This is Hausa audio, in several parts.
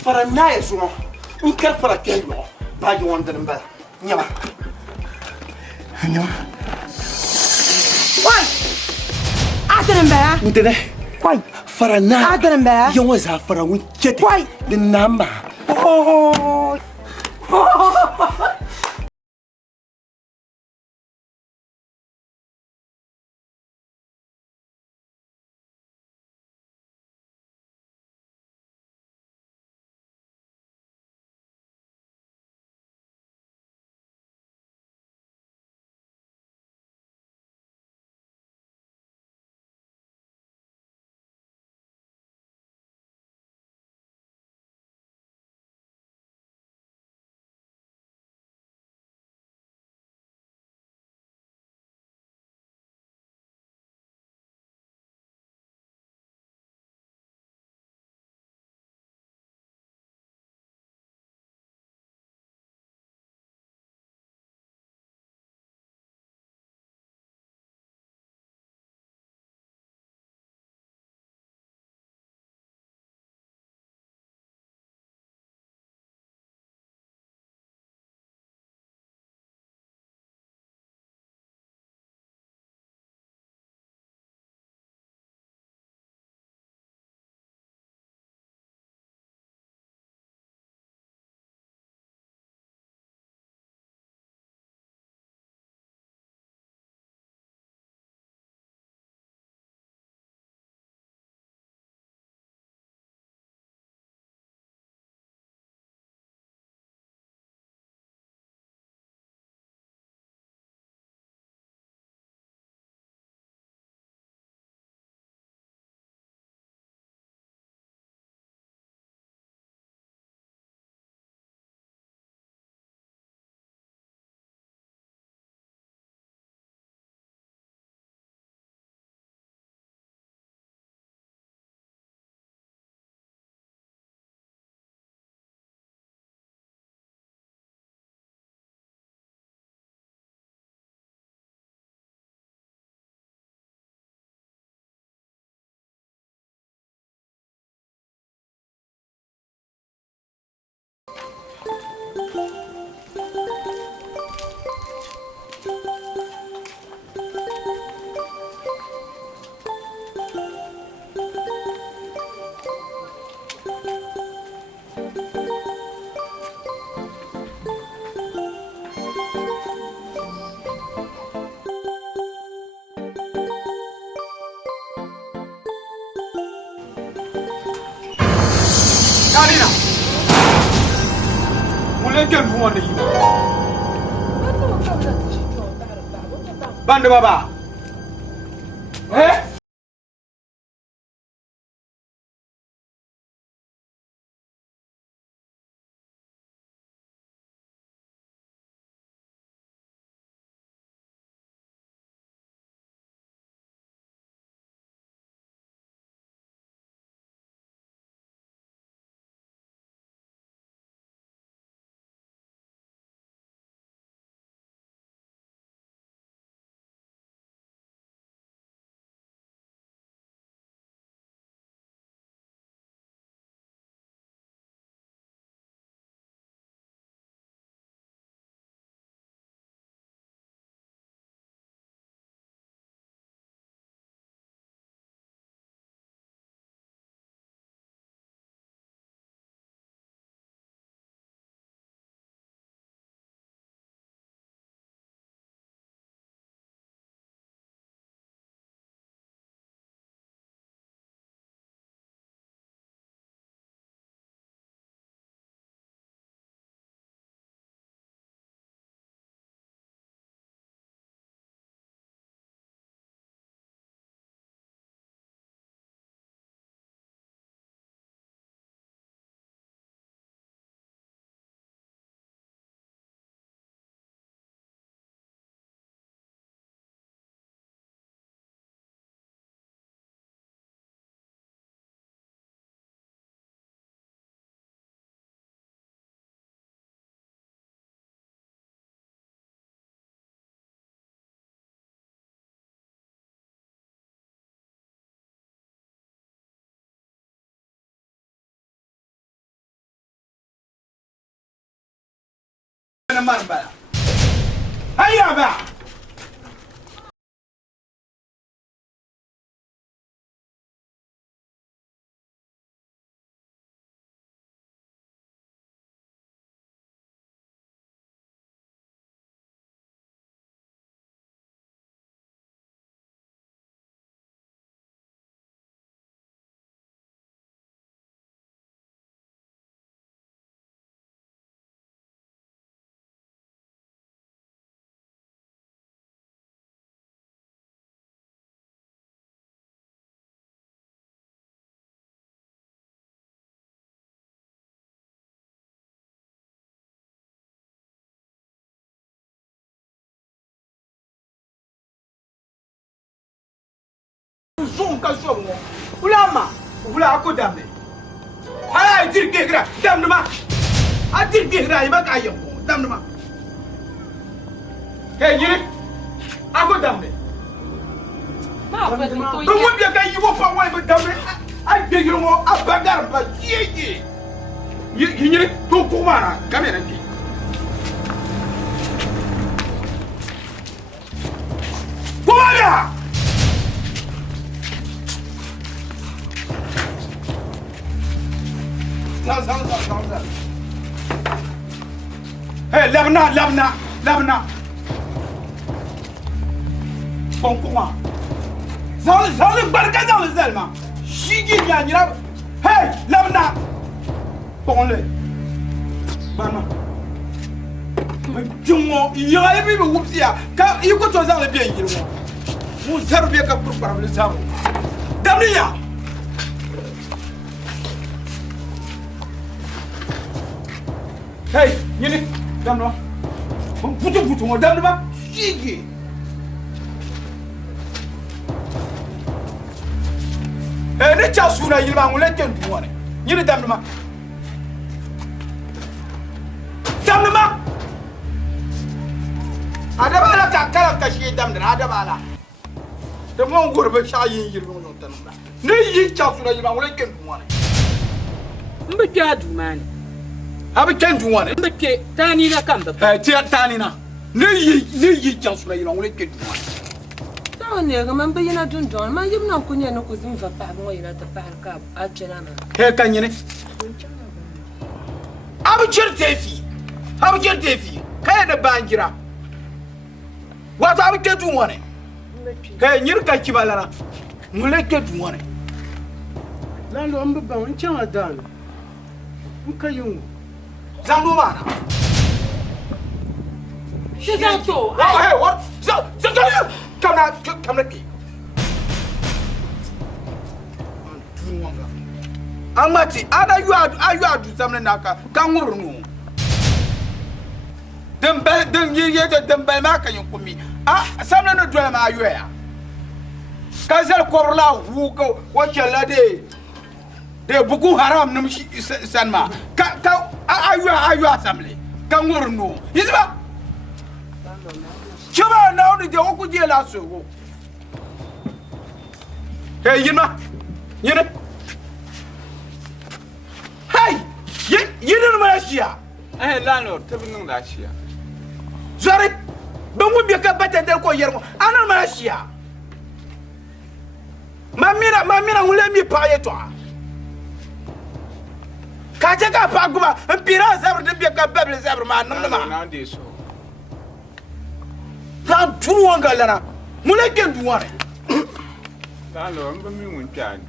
For a nice one, you care for a game, Baaji wanted them better. Yala. Why? I didn't bear. Why? For a night. I didn't bear. You was for a wicked. Why? The number. Oh. Karina! Mulai buwan da hima. Banda baba. Eh? na marba. Hayya ba. Ka so mo ulama ula ko dambe hala dir gegra dam dama adir gegra iba ka yam dam dama hey yiri ako dambe ma fa to to mo bi ka yiwo fa wa ba dambe ai gegra mo abagar ba yeye yiri to ko mara kamera ki ko mara Zan. Hey, labna. Bon comment? Zan barka dans le zelma. Shigi nyanyira. Hey, labna. Bon le. Bana. Jumo, yaya bibi wupsia. Ka iko to zan le bien yirmo. Mu serbe ka pour parler ça. Damnia. Hey, yini, damno. Butu mo damno ba? Shigi. Eh, ne chasuna yilma ngule kendu wone. Yini damno ma. Damno ma. Adabala ka kala ka shi damna adabala. De mo ngorbe shayin yirmo no tanba. Ne yi chasuna yilma ngule kendu wone. mbe jadu man Abi kendu wone. mbe tani na kamba Tani na. Ne yi chasuna yilma ngule kendu wone. ne ga man bayyana dun don man yimna kunya no kuzin va pa mo ina ta pa ka a jena na He kanyene. Abi cherte fi. Kaya da banjira. Wato abi kendu wone. He nyir ka kibalara. Ngule kendu wone. Lalo ambe ba on chama dan. Mkayungu. Zandu mana. je zanto Oh, hey, what? Come na ki. Amati, ada you are do something naka. Kanguru. Dem ye dem ma kan yukumi. Ah, something no dwell ma you ya. Kazel korla huko wachala de buku haram num sanma. Ka ayu assembly. Kanguru no. Yisba. Chaba now the oku je la so. Hey, yina. Hey, you didn't Malaysia. Eh, landlord, tabi da shia. Sorry. Bangu bi ka bata del ko yermo. Anan Malaysia. Mamira ngule mi paye to. Ka je ka pa guma, mpira zabre de bi ka beble zabre ma nam ma. Na de so. Ta tunu wanga lana. Mule kendu ware. Landlord, mbe mi mun tan.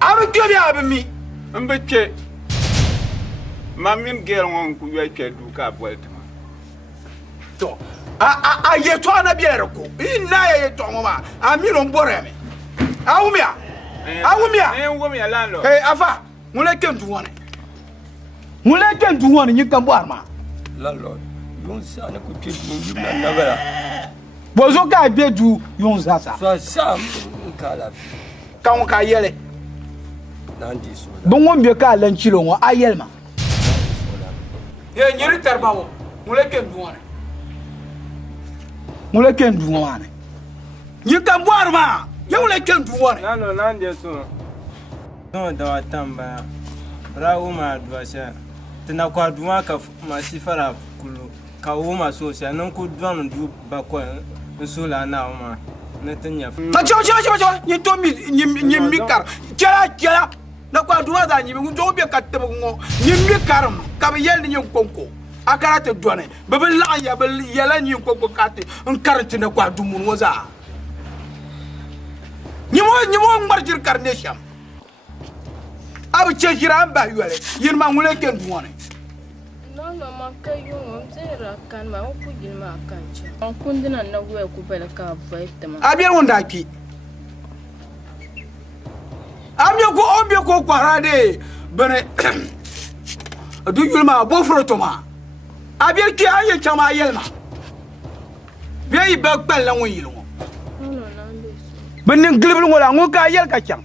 Abi tobi abi mi. Mbe che. Mamin gel ngon ku yeke du ka boltma. To. A ye to na biere ko. Ina ye to ngoma. Amiro mboreme. Awumia. Eh, ngomia landlord. Hey, afa. Mule kendu ware nyikambo arma. Landlord, yon sa ne ko tweet mun yimna nabara. Bozo ka bedu yon sasa. So sam kala Kan ka yele. nandi so. Bongo mbie ka lanchilo ngo ayelma. Ye nyiri tarbawo. Mule kendu wane. Nyikambo arma. Ye mule kendu wane. Landlord, nandi so. No da tamba. Rauma adwasha. Tena kwa duwa ka masifara ka wo ma so sha nan ku don du ba ko so la na ma na tanya fa cha ni to mi kar kala na kwa duwa da ni mi to be katte ngo ni mi karam ka be yel ni konko akara te duane be be la ya be yela ni konko katte en karante na kwa dumun waza ni mo mbarjir karne sham abu che jiram ba yole yin ma ngule ken duane non ma kayu zera kan ma ku jilma kan cha on kundina na we ku bela ka baitama abiyar wanda ki amyo ko ombe ko kwarade bene du yulma bo frotoma abiyar ki aye chama yelma be ba kpalla won yilo benin glibul ngola ngoka yel ka cham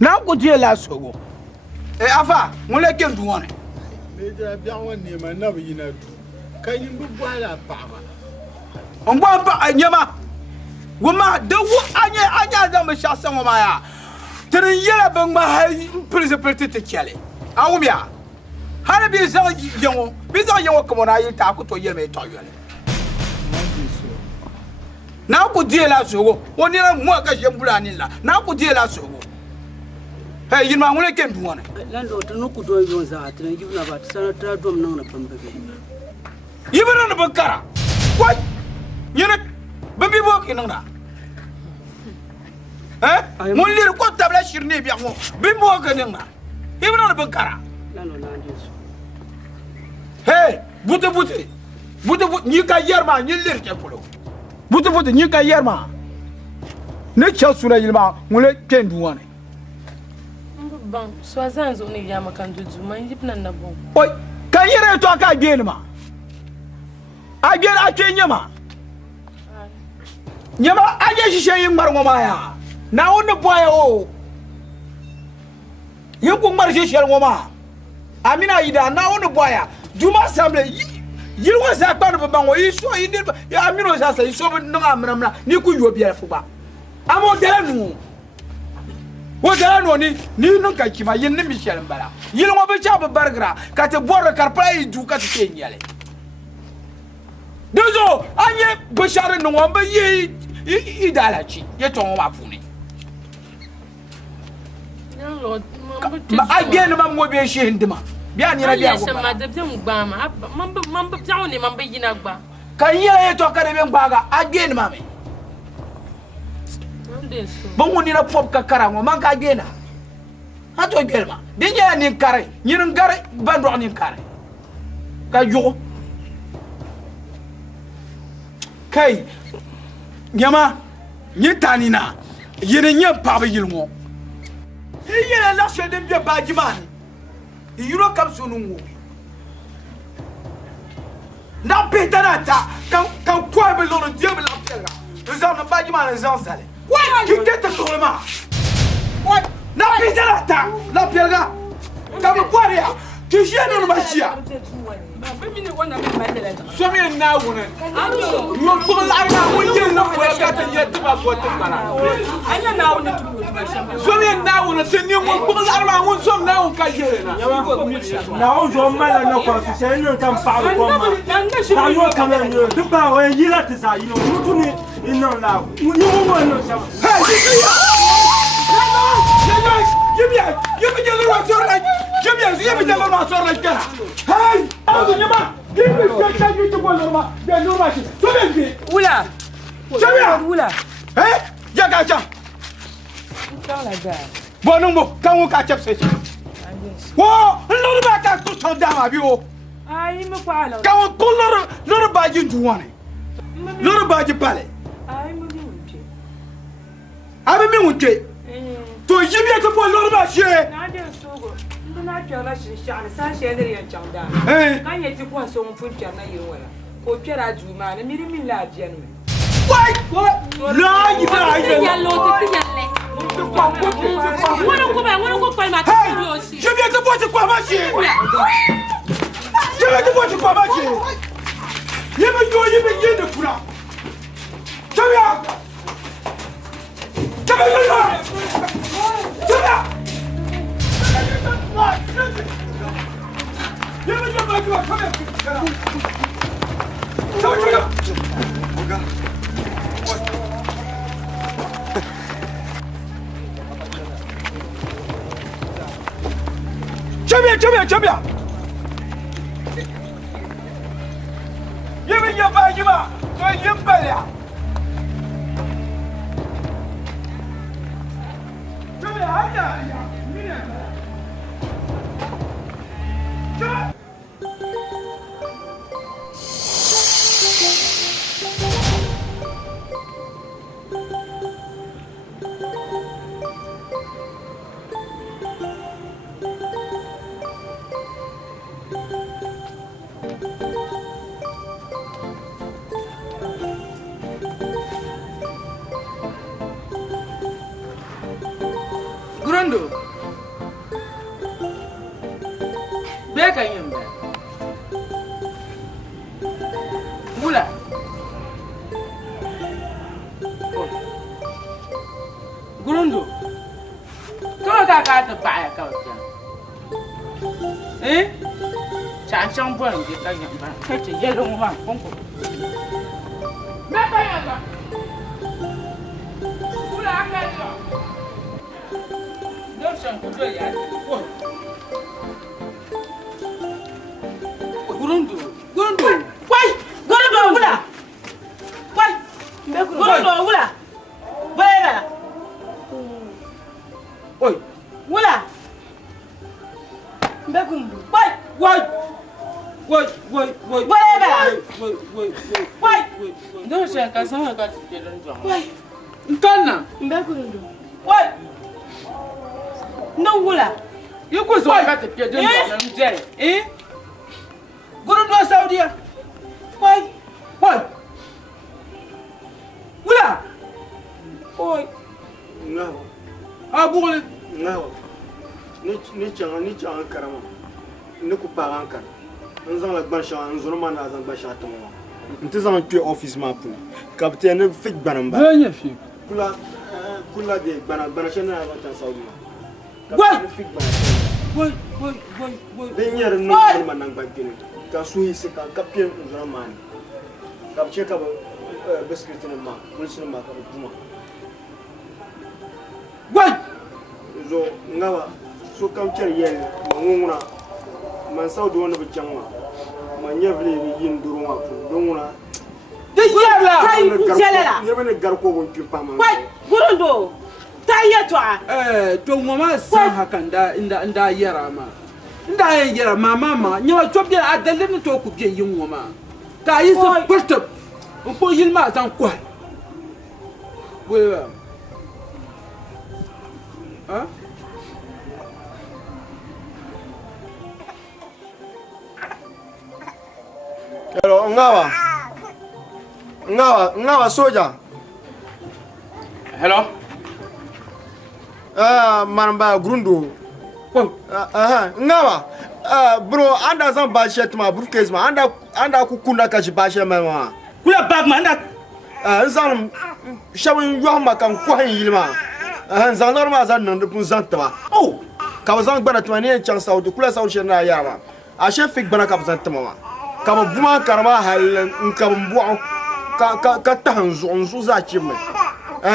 na ko die la sogo afa ngole ken du wona meja biawo ne ma na bi na du kan yin bu bwala pa ma on ba ba nyama woma de wo anya za me shasa woma ya tren yela bang ma hay principal tete kiale awumia hala bi za yango ko na yi ta ko to yel me to yele na ko die la sogo oni na mo ka jembula ni la na ko die la sogo hey yin ma ngule ken du wona lando to no ku do yon za tren yibna ba sana tra dom nang na pambe yibna na bakara what yene babi bo ki nang na mon lir ko tabla shirne bi mo bi mo ka nang na yibna na bakara lando na ndiso hey buti ni ka yerma ni lir ke pulo buti ni ka yerma ne cha sura yilma ngule ken du wona bon soazan zo ni ya makandu zuma yibna na bon oi ka yere to aka genma a gera ake nyama aje shishe yin margo maya na woni boya o yin ku mar shishe ngoma amina ida na woni boya juma samle yilwa za kpanu bango yiso yindi ya amino za sa yiso no amramra ni ku yobi afuba amo delanu wo delanu ni no ka kima yin ni michel mbala yilwa be cha be bargra ka te bor karpa yi du ka te kenyale Dozo, anye bashare no wamba ye idalachi ye ton wa funi. Ma again ma mo be she ndima. Bia ni na bia go. Ma de bi ngba ma bia woni ma be yina gba. Kan ye to ka de be ngbaga again ma me. Bon woni na pop ka karango man ka agena. Ha to gelma. De nya ni kare, ni ngare bando ni kare. Ka yo kai nyama nyitani na yene nya paba yilmo yene la shede bi Baaji mani yuro kam sunu na petanata kan kwa be lo dieu be la pela nous en Baaji mani zan sale ouais qui tete tolema ouais na petanata la pela kam kwa ya qui gêne no machia Somi na wona. Yo ko la na wonje na ko ka ta yete ba ko ta bara. Anya na wona tu. Somi na wona se ni mo ko la na won som na won ka jere na. na o jo mala na ko so se no tam pa ko ma ta yo ka me no du ba o yila te sa yo mutu ni ino la ni mo no sa Hey, you be the one sorry. You be the one sorry. Hey, give me you to go normal. The normal. So be. Oula. Oula. Hey, ya gaja. Bonumbo, kan wo ka chep se. Wo, no ba ka to ton da ma bi o. Ai me kwala. Kan wo ko loro Baaji ndu wona. Loro Baaji pale. Ai me wunje. Abi mi wunje. To yibi ko loro ba she. Na de sogo. Na kyala shi shani sa she ne yan chanda. Kan yeti ko so mun fun kyana yin wala. Ko kyara juma na miri min la biya no. Wai! La ida ida. Ya lo te yalle. Wona ko pa ma ka yo si. Je viens te voir quoi marcher. Je viens te voir quoi marcher. Yebe de kula. Je viens. Come here. Jabia. Give me your Baaji ma. So you better. Jabia, hanya. Grundo. Beka yimbe. Gula. Grundo. Kau tak kata payah kau tu. Cang buat kita yang mana? Kecil je rumah pungku. Beka yimbe. Gula angkat tu. Gurundu. Wai, Gurundu wula. Wai, Gurundu wula. Bela. Oi, wula. Mbekundu. Wai. Bela. Wai. Não sei, casal é gato de longe. Wai. Nkana. Mbekundu. Wai. No wula. Eu conheço o gato de longe. Gurundu Saudia. Wai. Wula. Oi. Não. Abule. Não. Ni changa karama. Ni ku pagan kan. Nzang la ban sha nzono mana zang ban sha tamo. Ntizang tu office ma pu. Capitaine fit banamba. Banya fi. Kula de bana sha na ban Saudi. Wai. Fit banamba. Wai. Denyer no man nang ban kini. Ka suyi se ka capitaine nzono man. Capitaine ka biscuit ma, police ma ka puma. Wai. Zo ngawa so kam cer yen ngunguna man Saudi wona be jangwa man yevle ni yin duruma ko ngunguna De Yala. Tai Yala. yebene gar ko won ki pama. Wai, Gurundu. Tai ya toa. To mama san hakan da inda yara ma. Inda yara mama nyawa chobje adalin to ku je yin woma. Ka yi su burtab. On po yin ma san kwa. Wewa. Huh? Hello, ngawa soja. Hello. Maramba Grundu. Ngawa. Bro, anda zan ba shet ma briefcase ma anda ku kunda ka shi ba shet ma. Kula bag ma anda Zan shabun yo ma kan ko han yilma. Zan normal zan nan dupun zan taba. Oh, ka zan gbana tuma ne chan Saudi kula Saudi shi na yama. A she fik bana ka zan tama ma. Ka buma karama hal ka mbu ka tahan zu za ci mai.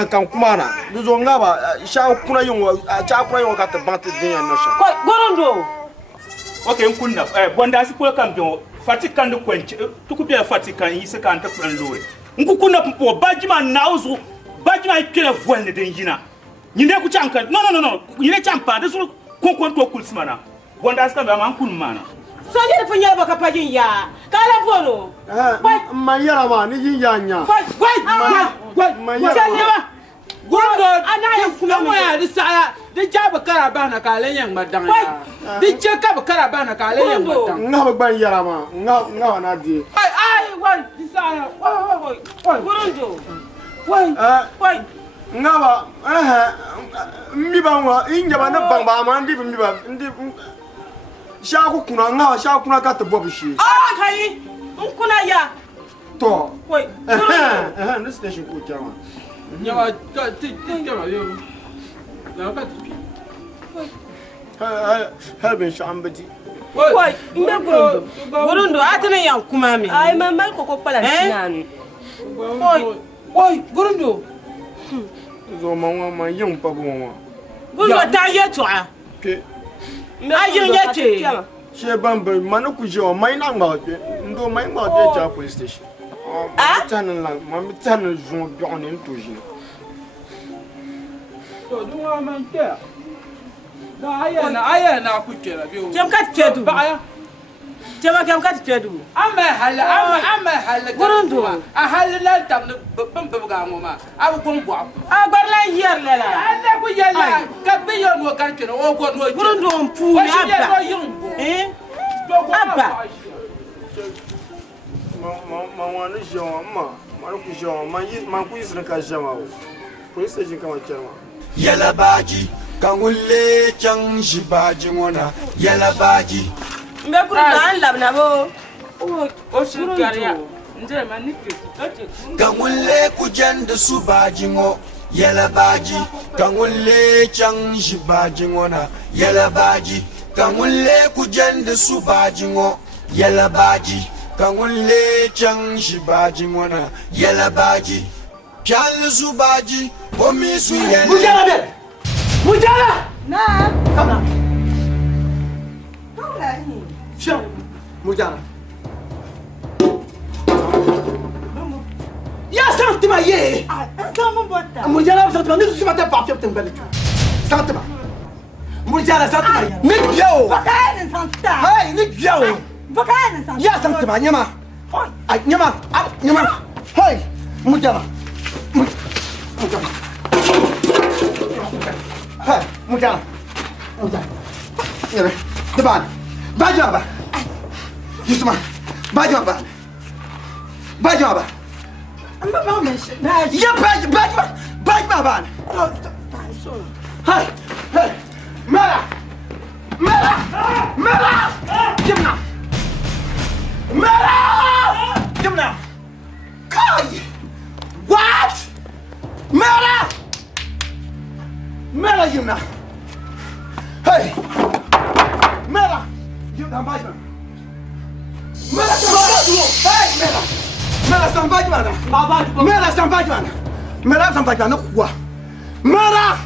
Kan kuma na duzo ngaba sha kuna yin cha kuna yin ka ta ba ta din yan no sha. Gurundu. okay nkunda bonda si kula kampion fatikan de kwenche tukupia fatikan yi se kan ta plan lowe nkukuna po bajima nauzu bajima ikele voine de njina nyinde ku chanka no nyine champa de sulu konkon to kulsmana bonda si kambe man kun mana Soja da funya baka pajin ya. Kala fono. Man yara ma ni yin yanya. Wai. Gondo ana kuma ya di saya di jaba karabana kalen yang madang ya. Di ceka karabana kalen yang madang. Nga ban yara ma nga na di. Wai di saya. Wai. Gurundu. Wai. Nga ba mi ba wa inja na bang ba ma ndi mi ba ndi shaku kuna nga shaku kuna ka ta bobu shi. Kai. Nkuna ya. To. Wai. Ni station ko jama. Nyawa ti yo. La ka ti. Helbin shambati. Wai, inde Gurundu. Gurundu atana yan kuma mi. Ai mamma ko pala tinanu. Wai, Gurundu. Zo ma yin pa bo ma. Gurundu ta yeto a. Ke. Ayin yete. She bambo manukujo maina ngbaje ndo mai ngbaje ja police station. Tan la mam tan zo bion en toji. To du wa man ke. aya na ku kera bi. Kem ka tedu. Jama kem ka tedu. Amma hal Gurundo. A hal la tam bam ga ngoma. Abu gon bo. A barla yer lela. Alla ku yalla ka bi yo no kan kera o go no. Gurundo mpu abba. Abba. Mama ni joma manukujo man ku isna ka jama o. Police station kama chama. Yala Baaji kangulle chang shibaji ngona Yala Baaji Mbe kurunda labna bo. O shirkariya. Nje maniki. kangulle kujanda subaji ngo Yala Baaji kangulle chang shibaji ngona Yala Baaji kangulle kujanda subaji ngo Yala Baaji kangulle chang shibaji ngona Yala Baaji Pial subaji Omi suyen Mujala be. Mujala. Na. Come on. Kala ni. Fiam. Mujala. Ya santima ye. Sama bota. Mujala santima ni su mata pa fiam tembele. Santima. Mujala santima. Ni biao. Bakane santa. Hey, ni biao. Bakane santa. Ya santima nyama. Ay nyama. Nyama. Hey, Mujala. Mujala. Hey, Mujala. Mujala. Yere. Dagbani. Baaji aba. Yusuma. Baaji aba. Baaji aba. Amba ba me. Ya baaji aba. Hey. Hey. Mera. Gimna. Gimna. Kai. What? Mera gimna. Hey. Mera. Gimna baaji aba. Mera sambaji. Hey, Mera sambaji mana. Mera sambaji mana. Mera sambaji mana kuwa. Mera.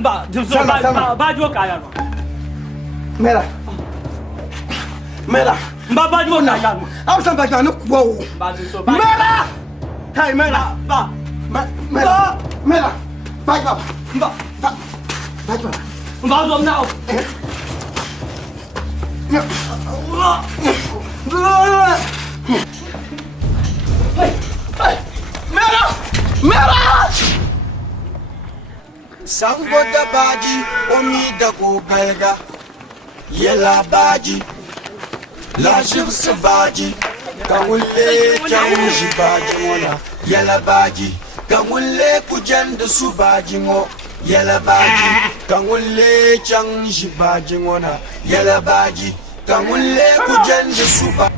Baaji kaya no. Mera. Baaji kaya no. Am sambaji mana kuwa. Mera. Hey, Mera. Mera. Baaji aba. Baaji aba. Baaji now. Mera! Sango da Baaji omi da ko galga Yala Baaji la shibsa Baaji kangulle chang shibaji ngona Yala Baaji kangulle kujanda subaji ngo Yala Baaji kangulle chang shibaji ngona Yala Baaji kangulle kujanda subaji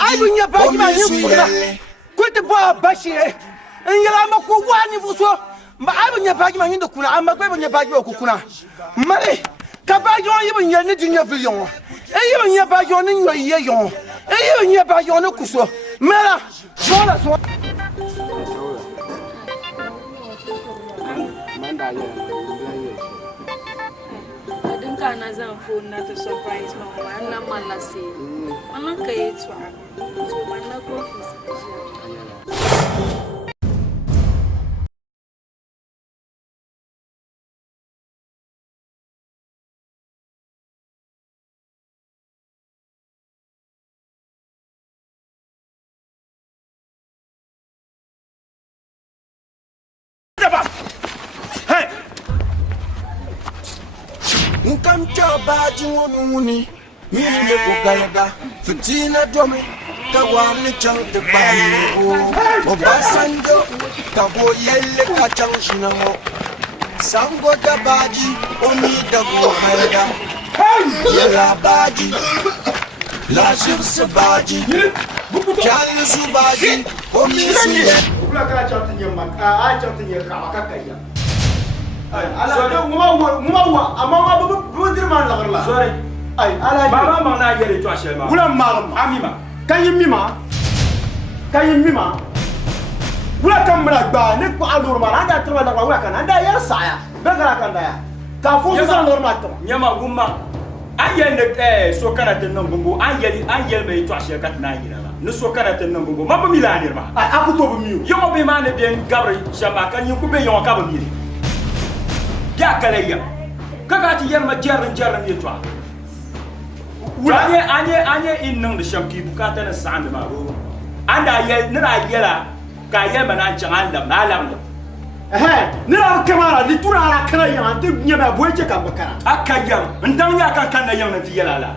Ai bunya baaji ma yimura. Kwete ba bashi e. Ngela ma ko wani buso. Ma ai bunya baaji ma yindo kuna amma ko bunya baaji ko kuna. Mare ka baaji on yibunya ni dunya billion. E yibunya baaji on ni yoye yon. E yibunya baaji on kuso. Mera sola so. Kana zan phone na to surprise mama anna mala say anna kai to so manna confuse Hey. Nkam cha Baaji wonuni mire ko galga fitina domi ka wani chang te bani o Obasanjo ka bo yelle ka chang shinamo Sango da Baaji omi da ko galga Yala Baaji la shibsa Baaji Kyal su Baaji omi suye Kula ka chante nyamba. Ai chante nyamba ka kaya. Ala do nguma amma bu dirman la garla. Sorry. Ai ala Mama na yele to achema. Wula mama. Amima. Kan yimima. kayin mima wala kam mara ba ne ko alur ma anda traba da wala kan anda ya saya be gara kan da ya ka fo sa normal to nyama gumma an yel ne so kana tan nan bumbu an yel me to ashe kat na yina ne so kana tan nan bumbu ma ba milanir ma aku to bu miu yo be ma ne bien gabri shama kan yin ku be yo ka ba mi ya kaleya kaka ti yer ma jaran ye to anye in nan da shamki bukata na sa'an ma ro anda yel ne ra yela ka yel mana jangan lam na lam ne ra kamara di tura ra kana ya ante nyaba boye ka bakara akayam ndam ya kan na yam na ti yela la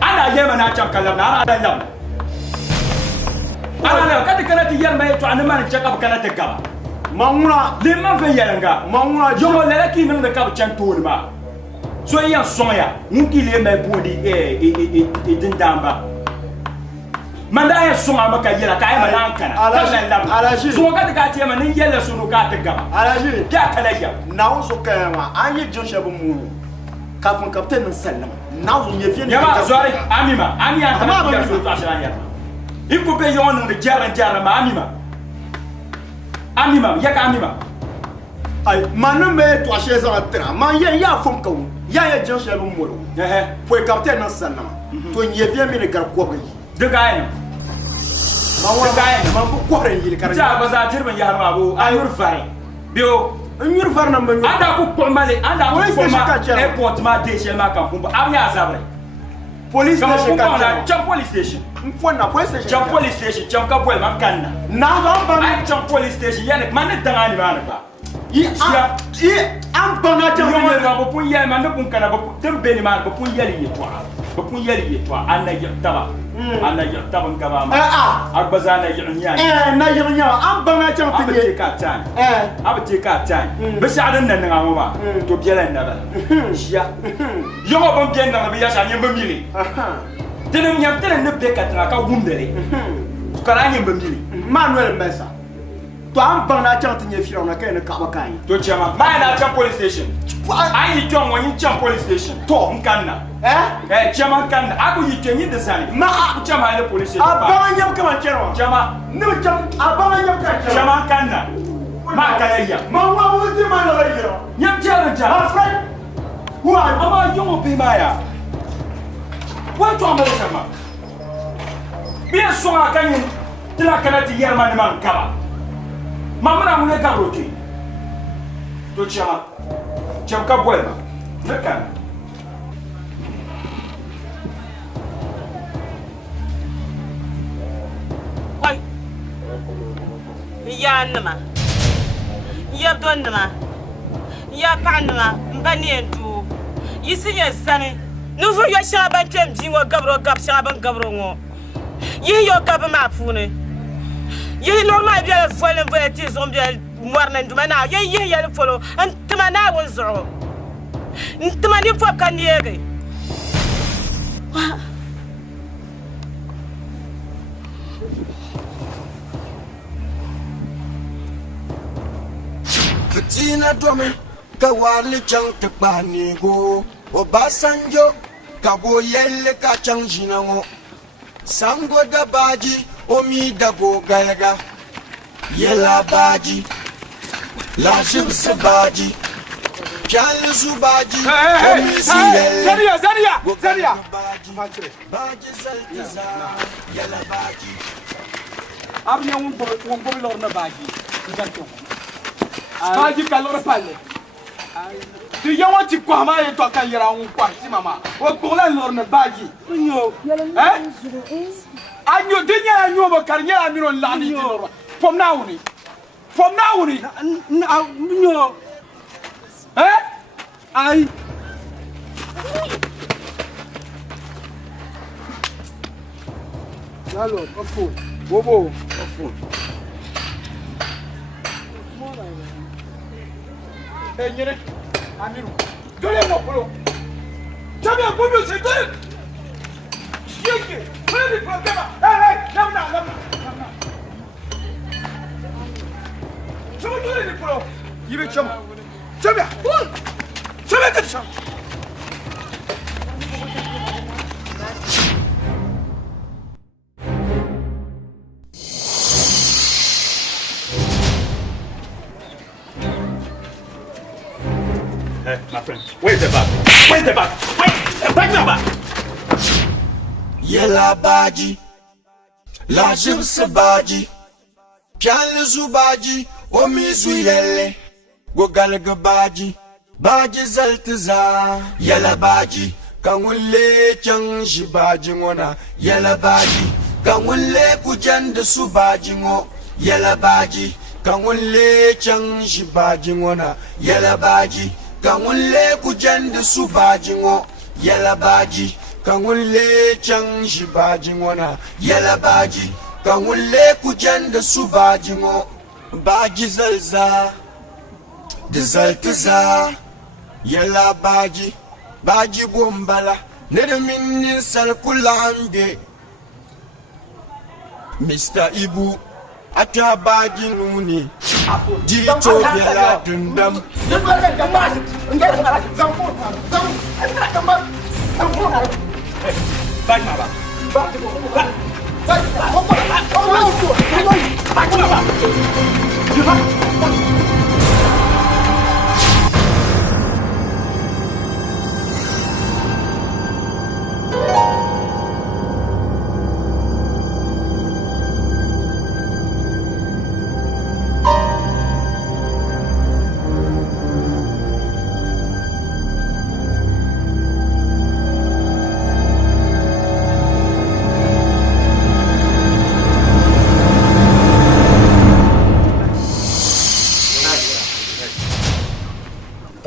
ana yel mana jan kalam na ara lam ana ka ti kana ti yel ma to an ma na chaka kana te gaba manguna le ma ve yelanga manguna jomo le ki nan da ka chan to ma so yan sonya ngi le ma bodi din damba manda ya songa maka yela ka ai malan kana alaji so ka ti ma nin yela sunu ka ta gaba alaji ya kalaya nawo so kama anye joshe bu mu ka fun captain sallam nawo nye fie yama zori amima amiya ta ma ya so to asira ya iko be yon ne jara ma amima ya ka amima ay manu me to ashe za tra man ye ya fun kawo ya joshe bu mu po captain sallam to nye fie mi ne gar ko bi de gayen ma wa gayen ma ko ko ren yili kar ja ba za tirban ya harma bu ayur fare bio nyur far na man anda ko male anda ko ma airport ma de shel ma kan kumba am ya zabre police station ka jam police station mfona police station jam police station jam ka boy man kanna na ba ba ay jam police station yani man tangani ba na ba yi am bana jam yo ma ba pun yel man ko kana ba tembe ni man ba pun yel yi to anna yataba ana yataba ngaba ma agbazana yinya na yinya am bana jam te ka tan abte ka tan be sa'adan nan nga ma to bielan na ba ya yo mo bon bien na ba ya sa nyamba mili tenem nyam tele ne be ka tra ka gumbere kala nyamba mili Manuel Mesa to am bana jam te nye fira na kai na ka ba kai to chama ma na jam police station ai ni ton woni jam police station to nkanna chama nkanna aku yitenyi de sani ma chama ile police station abana nyam kama chero chama no cham abana nyam ka chero chama nkanna ma kalaya ma wa wuzi ma na yiro nyam chero ja friend who are ama yomo pe maya wa to amale chama bi so akanyi tila kanati yerma ni man kaba mamuna mu ne ka roke to chama cham ka boema nekan ay ya nama ya don nama ya pa nama mbani endu yisi ya sane nufu ya shaban tem jingo gabro gab shaban gabro ngo yi yo gab ma fune yi normal bien volen ti zombi morna nduma na ye ya folo antuma na wozo ntuma ni fop kan yege Fitina dome ka wali chang te bani go Obasanjo ka bo yelle ka chang jinango Sango da Baaji omi da go galga Yala Baaji la jibse Baaji Kyale su Baaji omi si yelle Zaria Baaji saltiza Yala Baaji abnya un bo lor na Baaji ganto Baaji ka lor palle tu yawa ti kwa ma ye to kan yara un kwa ti mama o ko la lor na Baaji nyo anyo dinya anyo bo kar nya amiro lani ti lor from now nyo ai Lalo, afu. Bobo, afu. Nyere, Amiru. Dole mo polo. Chabi abubu se dole. Yeke, where the problem? Lamna. Chabi dole ni polo. Yibe chama. Chabi. Chabi ke chama. Hey, my friend, where's the bag? Where's the bag? Wait, bring my bag. Yala Baaji, la jimse Baaji, pian zu Baaji, omi zu yelle, go galga Baaji, Baaji zaltiza. Yala Baaji, kangulle changi Baaji ngona. Yala Baaji, kangulle kujanda su Baaji ngo. Yala Baaji, kangulle changi Baaji ngona. Yala Baaji, kangulle kujanda su Baaji ngo. Yala Baaji, kangulle changi Baaji ngona. Yala Baaji, kangulle kujanda su Baaji ngo. Baaji zalza, dizaltiza. Yala Baaji, Baaji bombala, nedeminin salkulambe. Mr. Ibu, ata Baaji nuni, dito bela dundam. Baaji ma bag.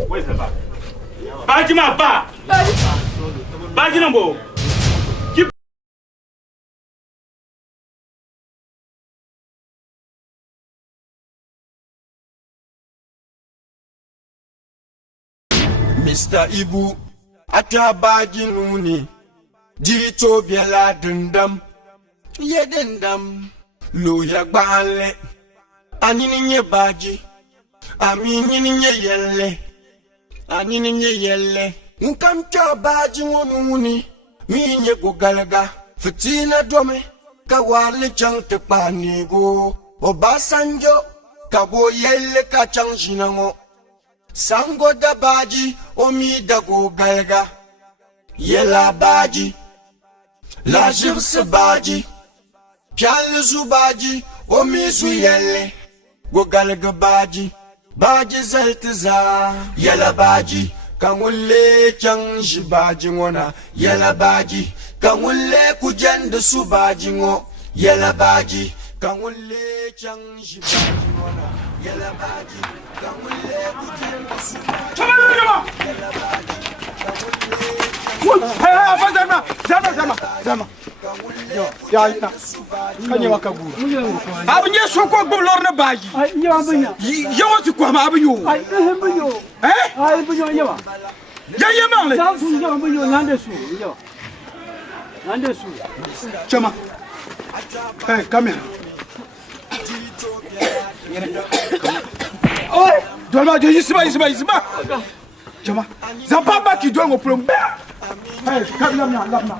Where's the bag? Baaji ma bag. Baaji number. Mr. Ibu, ata Baaji nuni, dito bela dundam. Yedendam, lo ya gbale. Anini nye Baaji, amini nye yelle. Anini nye yelle. Nkam cha Baaji nuni, mi nye go galga. Fitina dome, kawali chang te panigo. Obasanjo, kabo yelle ka chang jinango. Sango da Baaji, omi da go galga. Yala Baaji, la jibse Baaji, pian zu Baaji, omi zu yelle, go galga Baaji, Baaji zaltiza. Yala Baaji, kangulle changi Baaji ngona. Yala Baaji, kangulle kujanda su Baaji ngo. Yala Baaji, kangulle changi Baaji ngona. Yala Baaji, kangulle kujanda su Baaji ngo. Yala Baaji, Zama. Ya ina. Kanye wakagura. Abin ya so ko gbolor na Baaji. Yawa ti ko ma abin yo. Ai bunyo yawa. Ya male. Sa fu yawa bunyo nande su yawa. Nande su. Chama. Hey, come here. Oh, Dolma de Isma. Chama. Zapapa ki doit ngoprom. Hey, come here, labna.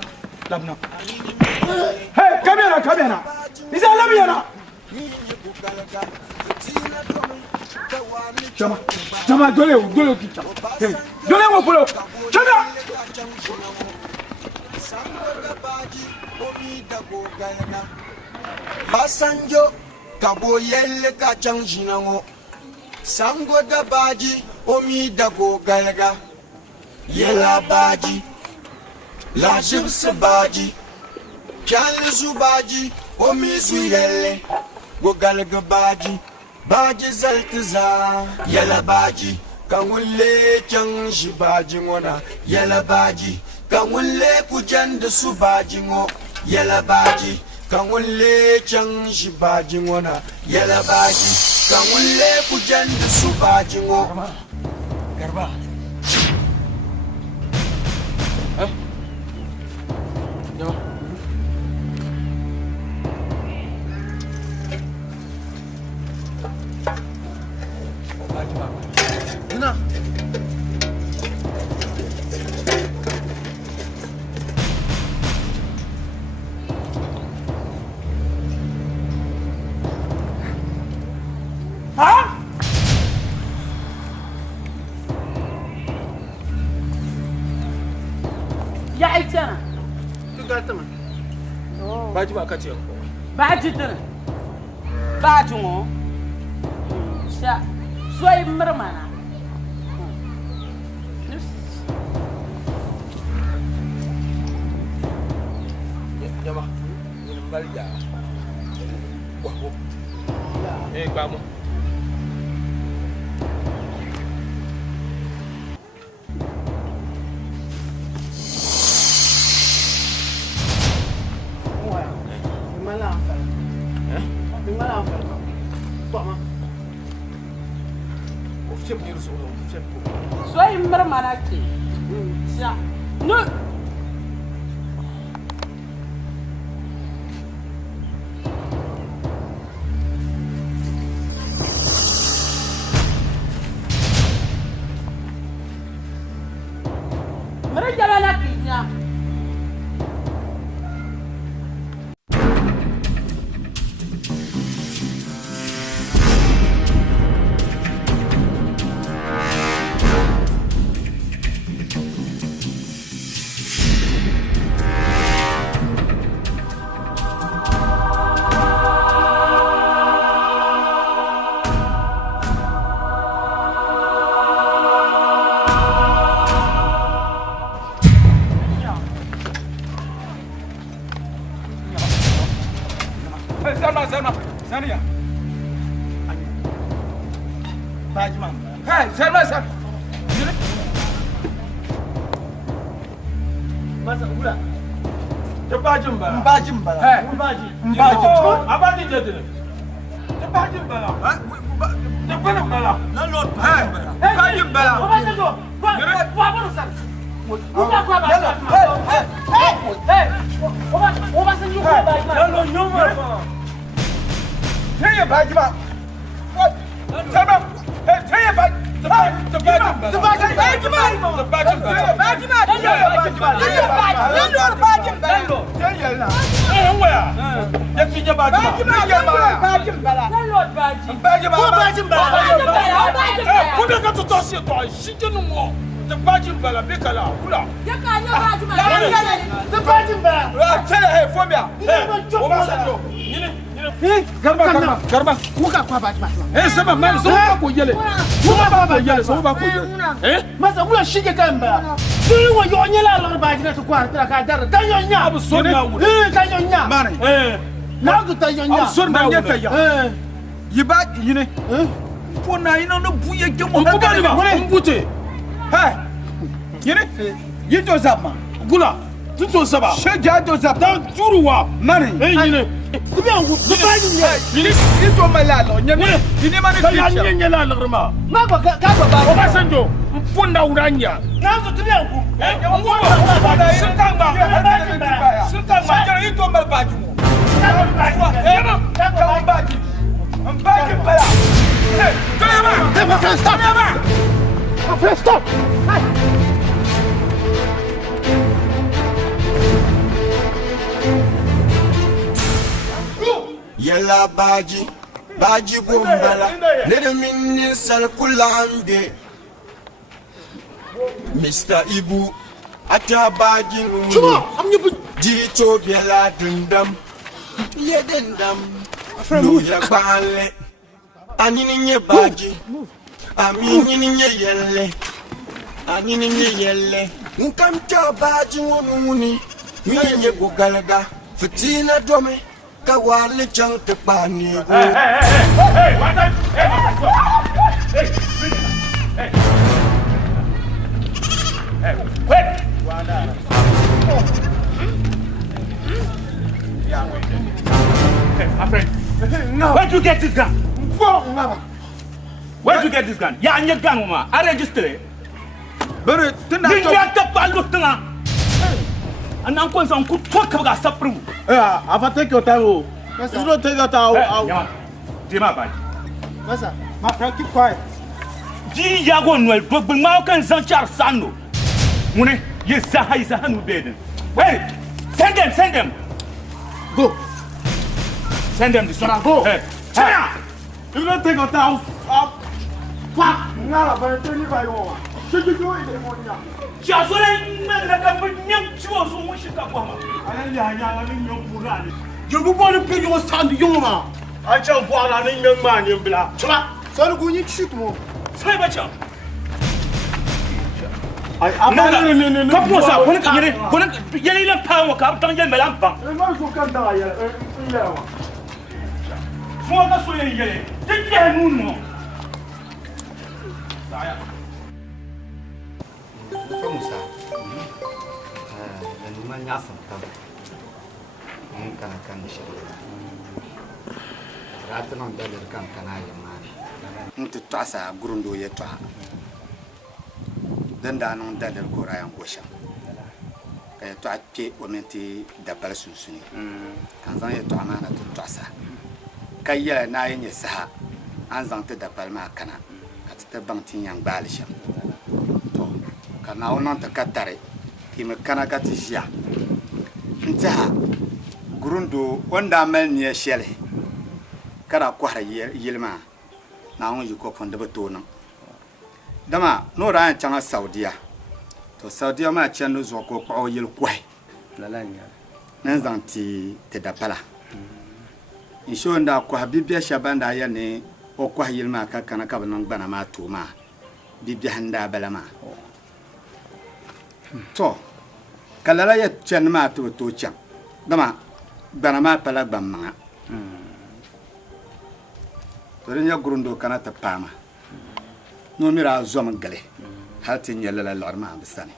Hey, come here. Is that labna? Chama, dole kicha. Hey, dole ngopro. Chama. Basanjo, kabo yelle ka changi nango. Sango da Baaji, omi da go galga. Yala Baaji, la jibse Baaji, pian zu Baaji, omi zu yelle, go galga Baaji, Baaji zaltiza. Yala Baaji, kangulle changi Baaji ngona. Yala Baaji, kangulle kujanda su Baaji ngo. Yala Baaji, kangulle changi Baaji ngona. Yala Baaji, kangulle kujanda su Baaji ngo. Garba. gatama. Baaji ba ka ce ko. Baaji tana. Baaji ngo. Sha. Soy marmana. Jama. Ni mbal ja. Wah. Ba mo. Soy marmana ki. Sha. No. Mereka jalan kinya. Sania. Baaji man. Hey, Selma. Masa ula. Baaji mbala. Baaji mbala. Hey, Baaji. Baaji. Abadi jadile. Baaji mbala. Dagbani mbala. Landlord. Hey, Baaji mbala. Obasanjo. Wa bonu san. Kwa Baaji. Hey. Obasanjo kwa Baaji. Landlord nyoma. Tell your Baaji man. What? Selma. Hey, tell your Baaji. The Baaji man. Garba, kuka kwa Baaji. Sema mali so ko yele. Kuka ba yele so ba ko yele. Masa ula shige kamba. Dini wa yonyela la Baaji na tukwa tira ka dar. Tanyonya. Abu so na wu. Tanyonya. Mane. Na ku tanyonya. Abu so na nyeta ya. Yiba yine. Pona ina no buye gemo. Ngubali ba. Ngute. Hey. Yine. Yito zama. Gula. Tuto saba. Sheja to zama. Dan juruwa. Mane. Yine. Kubiangu. Baaji nye. Yine. Yito malalo. Nyene. Yine mane Kaya kicha. nyenye la lgrma. Mako kaba Baaji. Obasanjo. Mfunda uranya. Nazo kubiangu. Stop! Yala Baaji, Baaji Bombala, Nede Mini Salkulande, Mr. Ibu, Ata Baaji Jito Biela Dundam, Yedendam, Luya Bale, Anini Baaji, Amini Yelle, Anini Yelle, Nkamcha Baaji Wonuni, Miye Gogalaga, Fitina Dome. Kawali chang te pani go. Hey, what time? Hey, wait. Hey, my friend. No. Where'd you get this gun? Where'd you get this gun? Yeah, and your gun, Uma. I registered it. But You got the balutina. And I'm going to talk about suffering. I've take your time. You don't take that out. Masa, my friend, keep quiet. Di yago no el bug ma kan san char sano. Mune, yes saha is a hanu bed. Hey, send them. Go. Send them this one. Go. Hey. You don't take your time. Fuck. Nala, but I tell you by one. Jasole na ka nyam chuo so mo shika kwa ma. Ana nya nya na nyam purani. Yobu bo le pe yo sand yo ma. A chan kwa na ni nyam ma ni bla. Chuma. So le gunyi chut mo. Sai ba chan. Ai amana ne. Ka po sa ko ka yele la pa mo ka tang yel melam pa. Le ma so kan da ya. Ya wa. So ka so yele. Te ke nu no. Saya. Musa. Dan rumah nyasam tahu. Ini kan sih. Rata non dari kan ayam mana. Untuk tuasa gurundo ya tuah. Dan non dari gora yang gosam. Kayak tuah ke omenti dapat susu ni. Kan zang ya tuah mana tu tuasa. Kayak naik ni sah. Anzang tu dapat makan. Kata terbang tiang balisam. Kana ona ta katare kime kana katishia nta gurundo wanda mel ni shele kara kwara yilma na on yuko fonda batona dama no ran changa saudiya to saudiya ma chanu zo ko ko yil kwai lalanya nan zanti te dapala insho nda ko habibia shabanda ya ne o kwa yilma ka kana ka nan bana ma tuma bibia handa balama to kalala ya chen ma to chan dama bana ma pala bamma to nya gurundo kana ta pama no mira zom gale haltin yalla la arma bisani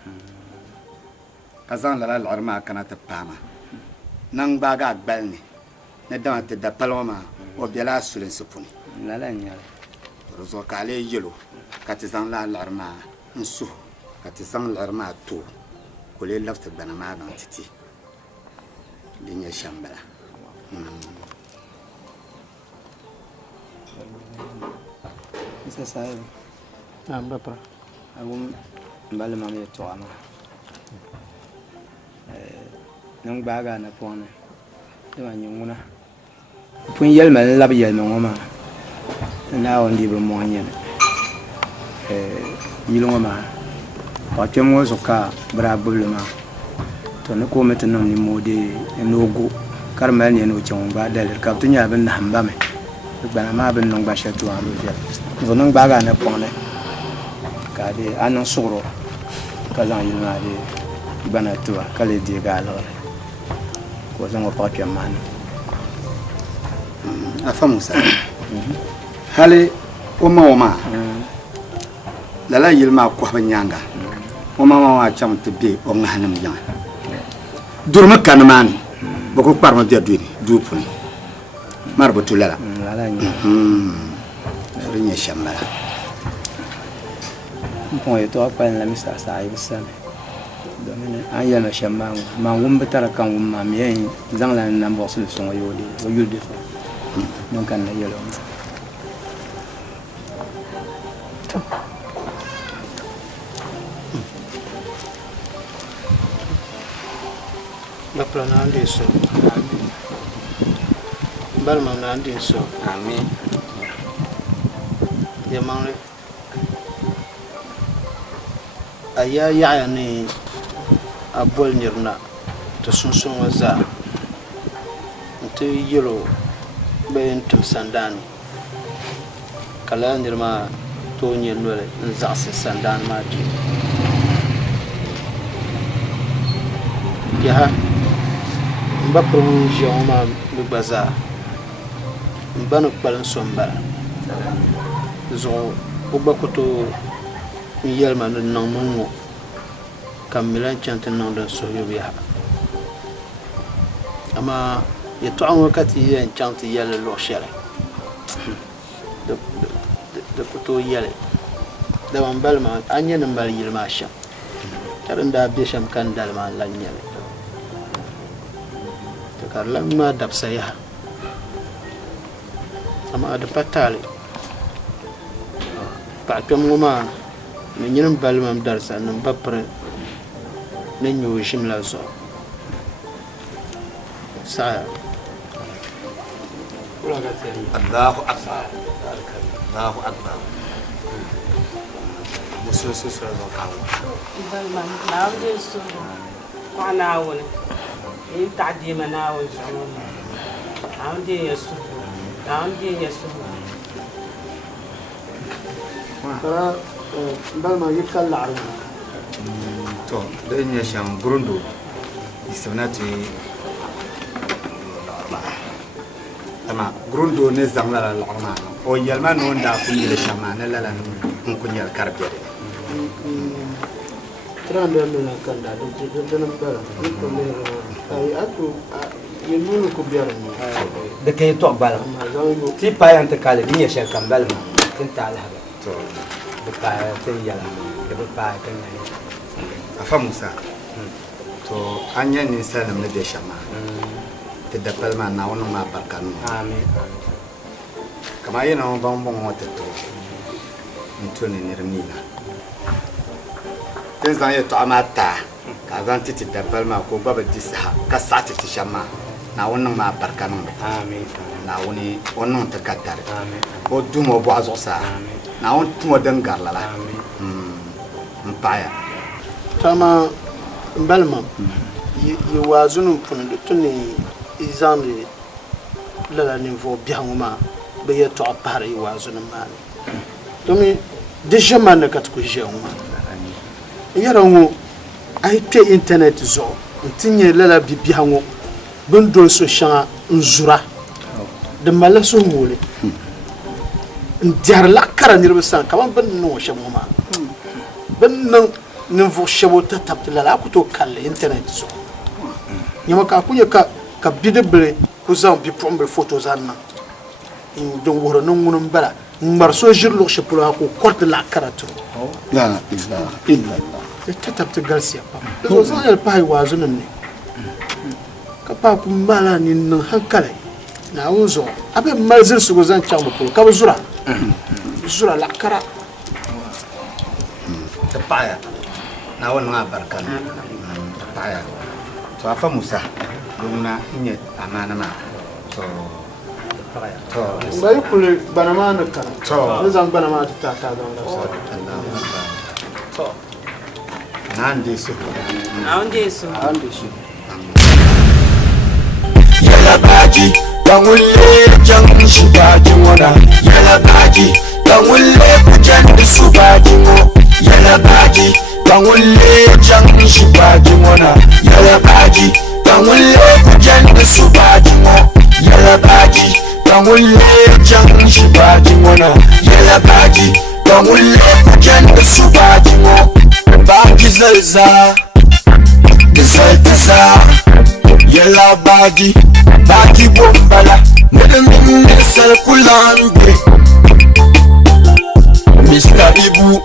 kazan la arma kana ta pama nang baga balni ne dama te da paloma o biala sulen supuni la nya rozo kale yelo katizan la arma nsu katizan la arma to ko le lafta bana ma ban titi dinya shambala Isa sai amba pra agum mbale mam ye to ama nang baga na pone de ma nyunguna pun yel ma lab yel ma ngoma na on di be mo nyen yilongo ma pa temo zoka bra bulma to ne ko meta non ni mode enogo karmal ni no chon ba dal ka tunya ben hamba me bana ma ben non ba shetu alo ya zo non baga na pone ka de anon soro ka zan yilma de bana to ka le de ga lo ko zan pa ke man afamu sa hali oma lala yilma ko banyanga oma ma cham to be o ngahanam jang durma kanmani boko parma dia duini dupuni marbo tulala lala ni rinya shamala pon ye to pa la misa sa ay bisame domine aya na shamba ma wumba tara kan wumma mi yin zang la na mbo sul son yo de o yul de so non kan na yelo Bapla na andi so. Balma na andi so. amin Ya mangle. Aya ya ni abol nirna to sunsun waza. Nte yelo bayin tum sandan. Kala nirma to nyelole nzasi sandan ma di. Ya mbapro joma lubaza mbanu kpalan somba zo obakoto yelma no namungo kamilan chante non don so yobiya ama ye to an wakati yen chante yele lo shere de koto yele da wambalma anya nambal yelma sha taranda bisham kan dalma lanyele lama dap saya ama ada patali pak ngoma ni nyin balmam darsa nan bapre nan yo shimla so sa Allahu akbar Allahu akbar so zo ka Balman, now this so. One hour. You got him an hour. Down there, so. Down there, so. Kara balma yikalla arna to da in ya sham gurundo isnati ama gurundo ne zamla la lama o yalma no nda kunyi le shama ne la la kunyi al karbe tranda mena kanda de nambara ko le ay atu yenu ko biar mo de kay to bala ti payan te kale ni ya shan kan balma tin ta ala to buka tin yala de buka kan ne afa musa to anya ni salam ne de shama te da palma na wono ma barkanu amin kama yana ban bon wata to mutune nirmina tin zan yato amata ka zan titi da palma ko baba disa ka sati ti shama na wono ma barkanu amin na woni wono ta katar amin ko dumo bo azosa na won tumo dangar lala mpaya tama balma yi wazunu pun de tuni izamri lala niveau bien ma be yato apare yi wazunu ma tomi déjà man ka ko jeuma yarango ay te internet zo ntinye lala bibiango bundol so sha nzura de malaso ngole ndiar la kara nirbe san kaman ban no shamo ma ban nan niveau shabo ta tabtala la ko to kalle internet zo nyama ka kunya ka bidebre ko zam bi pombe photos anna in don woro non ngunum bala marso jirlo shapula ko korte la karato la illa ta tabta galsiya pa zo san el pai wazo nan ne ka pa ku mala ni nan hankala na unzo abe malzir su gozan chamba ko ka zura la kara ta paya na wono ma barkanu paya to afa musa duna nye amana ma to ngai kule banama na kara to zan banama ta don da to nande so Yala Baaji, Bangule Jang Shibaji Mona. Yala Baaji, Bangule Kujan Subaji Mo. Yala Baaji, Bangule Jang Shibaji Mona. Yala Baaji, Bangule Kujan Subaji Mo. Yala Baaji, Bangule Jang Shibaji Mona. Yala Baaji, Bangule Kujan Subaji Mo. Baaji Zalza, Zalza. Yala Baaji, Baaji Bombala, Medemine Salkulambe, Mr. Ibu,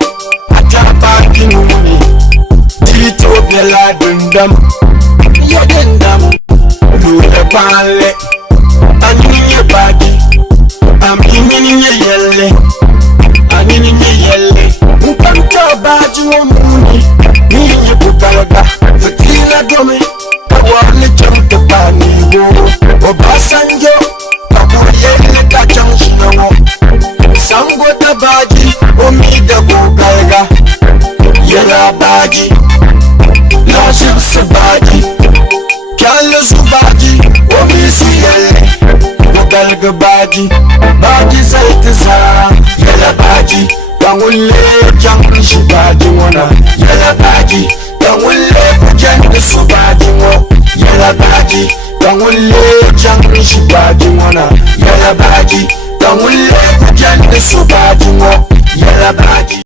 Atabaki Muni, Tito Bela Dundam, Yadendam, Lule Pale, Anini Baaji, Amini Yelle, Anini Yelle, Mukanta Baaji Muni, Nini Bukalaga, Fatina Dome. Wale jump the bani wo Obasanjo Kabuyele ka junction wo Sango da Baaji Omida go galga Yala Baaji Lashib se Baaji Kyalo su Baaji Omisi yele Go galga Baaji Baaji saltiza Yala Baaji Bangule junction Baaji wana Yala Baaji Bangule kujan su Baaji wo Yala Baaji, Bangule Jang Shibaji Mona. Yala Baaji, Bangule Kujan Subaji Mo. Yala Baaji.